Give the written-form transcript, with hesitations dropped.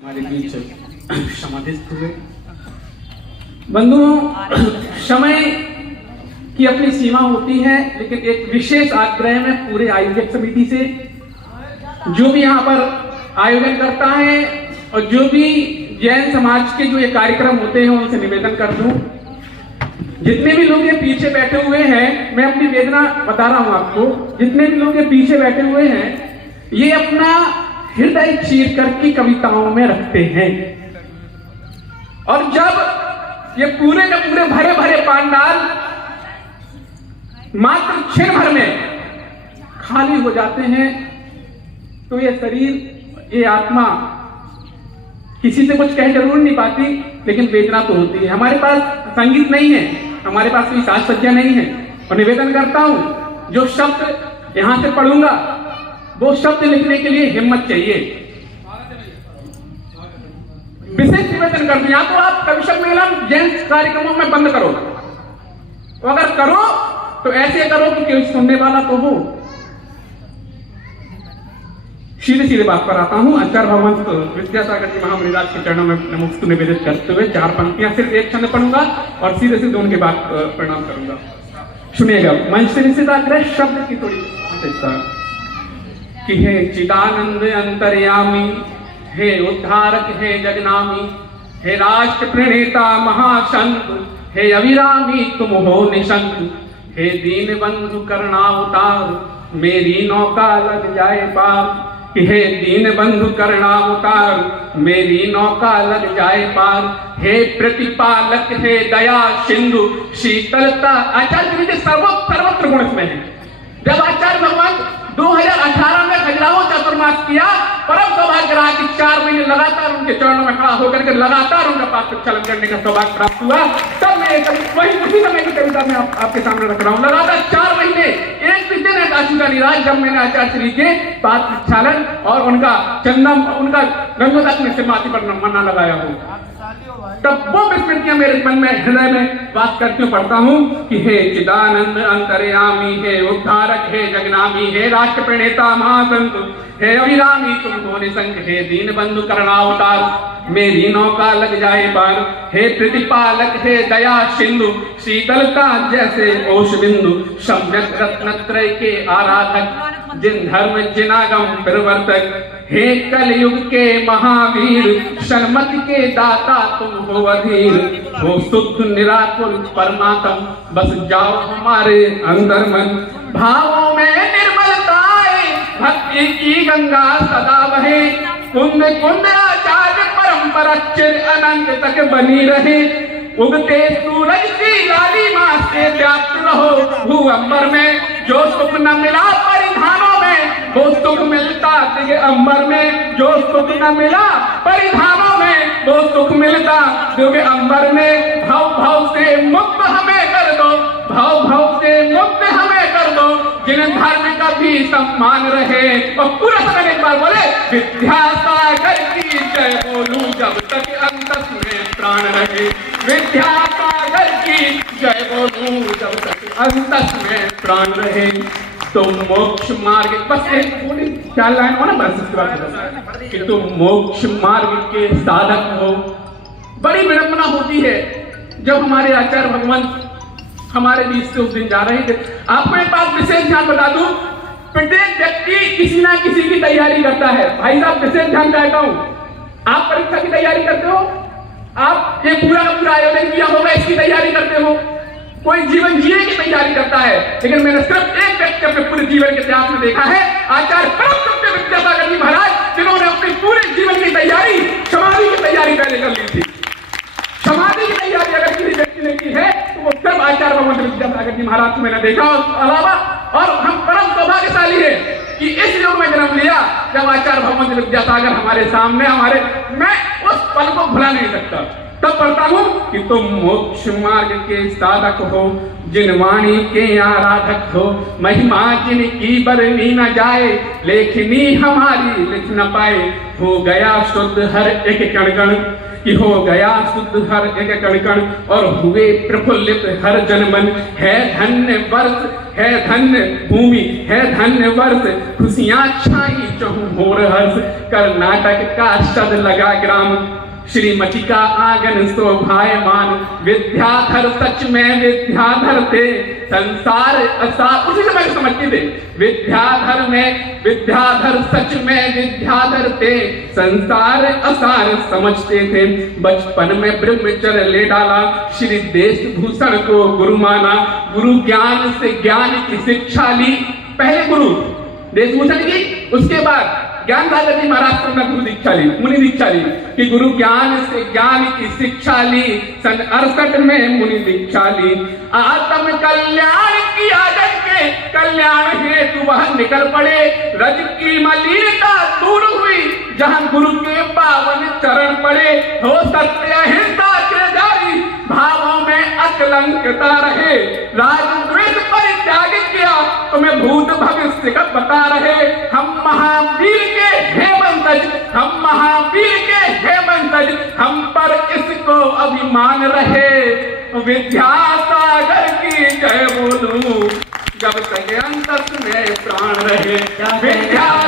हमारे बीच समाधिस्थ हुए। बंधुओं, समय की अपनी सीमा होती है, लेकिन एक विशेष आग्रह में पूरे आयोजक समिति से, जो भी यहाँ पर आयोजन करता है और जो भी जैन समाज के जो ये कार्यक्रम होते हैं, उनसे निवेदन कर दूं, जितने भी लोग ये पीछे बैठे हुए हैं, मैं अपनी वेदना बता रहा हूं आपको, जितने भी लोग ये पीछे बैठे हुए हैं, ये अपना हृदय चीर करके कविताओं में रखते हैं, और जब ये पूरे के पूरे भरे भरे पांडाल मात्र क्षण भर में खाली हो जाते हैं, तो ये शरीर, ये आत्मा किसी से कुछ कह जरूर नहीं पाती, लेकिन वेदना तो होती है। हमारे पास संगीत नहीं है, हमारे पास कोई साज सज्जा नहीं है, और निवेदन करता हूं, जो शब्द यहां से पढ़ूंगा वो शब्द लिखने के लिए हिम्मत चाहिए। विशेष निवेदन कर दिया तो आप कवि सम्मेलन जैन कार्यक्रमों में बंद करो, तो अगर करो तो ऐसे करो कि कोई सुनने वाला तो हो। सीधे सीधे बात पर आता हूं। आचार्य भगवंत विद्यासागर जी महामुनिराज के चरणों में नमोस्तु निवेदित करते हुए 4 पंक्तियां सिर्फ एक छंद पढ़ूंगा और सीधे सीधे उनके बाद प्रणाम करूंगा। सुनिएगा। मंच से निश्चित आग्रह, शब्द की थोड़ी कि हे चिदानंद अंतर्यामी, हे उद्धारक, हे जगनामी, हे राष्ट्र प्रणेता महासंत, हे अविरामी तुम हो निशंक, हे दीन बंधु करुणावतार, मेरी नौका लग जाए पार। कि हे दीन बंधु करुणावतार, मेरी नौका लग जाए पार। हे प्रतिपालक, हे दया सिंधु, शीतलता। आचार्य जी सर्वत्र गुण इसमें है। जब आचार्य भगवान 2018 में खजुराहो चतुर्मास किया, परम सौभाग्य रहा कि 4 महीने लगातार उनके चरणों में खड़ा होकर के लगातार उनका पाठ प्रक्षालन करने का सौभाग्य प्राप्त हुआ। तब मैं वही उसी समय की कविता में आपके सामने रख रहा हूँ। लगातार 4 महीने, एक भी दिन ऐसा का निराश, जब मैंने आचार्य जी के पाठ प्रक्षालन और उनका चंदन, उनका गंगोदक में से माथी पर मन्ना लगाया हो, तब वो विस्मृतियां मेरे मन में, हृदय में बात करती हूँ, पढ़ता हूँ कि हे चिदानंद अंतर्यामी, हे उद्धारक, हे जगनामी, हे राष्ट्र प्रणेता महासंत, हे अविरामी तुम हो निसंक, हे दीन बंधु करुणावतार, मेरी नौका लग जाए पार। हे प्रतिपालक, हे दया सिंधु, शीतलता जैसे ओष बिंदु, सम्यक रत्नत्रय के आराधक, जिन धर्म जिनागम प्रवर्तक, हे कलयुग के महावीर, शर्मति के दाता तुम हो अधीर, हो शुद्ध निराकुल परमात्म, बस जाओ हमारे अंदर मन। भावों में निर्मलता आए, भक्ति की गंगा सदा बहे, कुंद कुंद आचार्य परंपरा चिर अनंत तक बनी रहे। उगते सूरज की लालिमा से व्याप्त रहो भूअंबर में, जो सुख न मिला परिधानों में, वो सुख मिलता दिव्य अंबर में। जो सुख न मिला परिधानों में, वो सुख मिलता दिव्य अंबर में। भाव भाव से मुक्त हमें कर दो, भाव भाव से मुक्त हमें कर दो, जिन धर्म का भी सम्मान रहे। और पूरा समय एक बार बोले, विद्यासागर की जय बोलूं जब तक अंतस में प्राण रहे। विद्यासागर की जय बोलूं जब तक अंतस में प्राण रहे। तुम मोक्ष मार्ग, बस एक पूरी 4 लाइन हो ना, बस इसके बाद कि तुम मोक्ष मार्ग के साधक हो। बड़ी विडंबना होती है जब हमारे आचार्य भगवान हमारे बीच से उस दिन जा रहे थे। आपको एक बात विशेष ध्यान बता दूं, प्रत्येक व्यक्ति किसी ना किसी की तैयारी करता है। भाई साहब, विशेष ध्यान चाहता हूं, आप परीक्षा की तैयारी करते हो, आप ये पूरा का पूरा आयोजन किया होगा, इसकी तैयारी करते हो, कोई जीवन जीने की तैयारी करता है। लेकिन मैंने सिर्फ एक व्यक्ति अपने पूरे जीवन के इतिहास में देखा है, आचार्य परम सत्य विद्यासागर जी महाराज, जिन्होंने अपने पूरे जीवन की तैयारी, समाधि की तैयारी पहले कर ली थी। समाधि की तैयारी अगर किसी व्यक्ति ने की है तो वो सिर्फ आचार्य भगवंत विद्यासागर जी महाराज को मैंने देखा। और अलावा, और हम परम सौभाग्यशाली है कि इस युग में जन्म लिया जब आचार्य भगवंत विद्यासागर हमारे सामने, हमारे, मैं उस पल को भुला नहीं सकता। तब पढ़ता हूं कि तुम मोक्ष मार्ग के साधक हो, जिन वाणी के आराधक हो, महिमा जिनकी बरनी न जाए, लेखनी हमारी लिख न पाए। हो गया शुद्ध हर एक कण कण, कि हो गया शुद्ध हर एक कण कण, और हुए प्रफुल्लित हर जनमन। है धन्य वर्ष, है धन्य भूमि, है धन्य वर्ष, खुशियां छाई चहुओर हर्ष। कर्नाटक का शद लगा ग्राम, श्रीमती का आंगन शोभायमान। विद्याधर सच में विद्याधर थे, संसार असार, उसी समय समझते थे। विद्याधर सच में विद्याधर थे, संसार असार समझते थे। बचपन में ब्रह्मचर्य ले डाला, श्री देश भूषण को गुरु माना। गुरु ज्ञान से ज्ञान की शिक्षा ली, पहले गुरु देशभूषण की, उसके बाद ज्ञान सागर जी महाराष्ट्र में गुरु दीक्षा ली, मुनि दीक्षा ली, कि गुरु ज्ञान से ज्ञान की शिक्षा ली। सन 68 में मुनि दीक्षा ली। आत्म कल्याण की आदत के कल्याण हेतु वह निकल पड़े। रज की मलिनता दूर हुई, जहां गुरु के पावन चरण पड़े। हो सत्य अहिंसा के जारी, भावों में अकलंकता रहे। राजद्वेष परित्याग किया, तुम्हें भूत भविष्य का पता रहे। हम महावीर के हे वंशज, हम महावीर के हे वंशज, हम पर इसको अभिमान रहे। विद्यासागर की जय बोलूं, जब तक अंतस में प्राण रहे। विद्या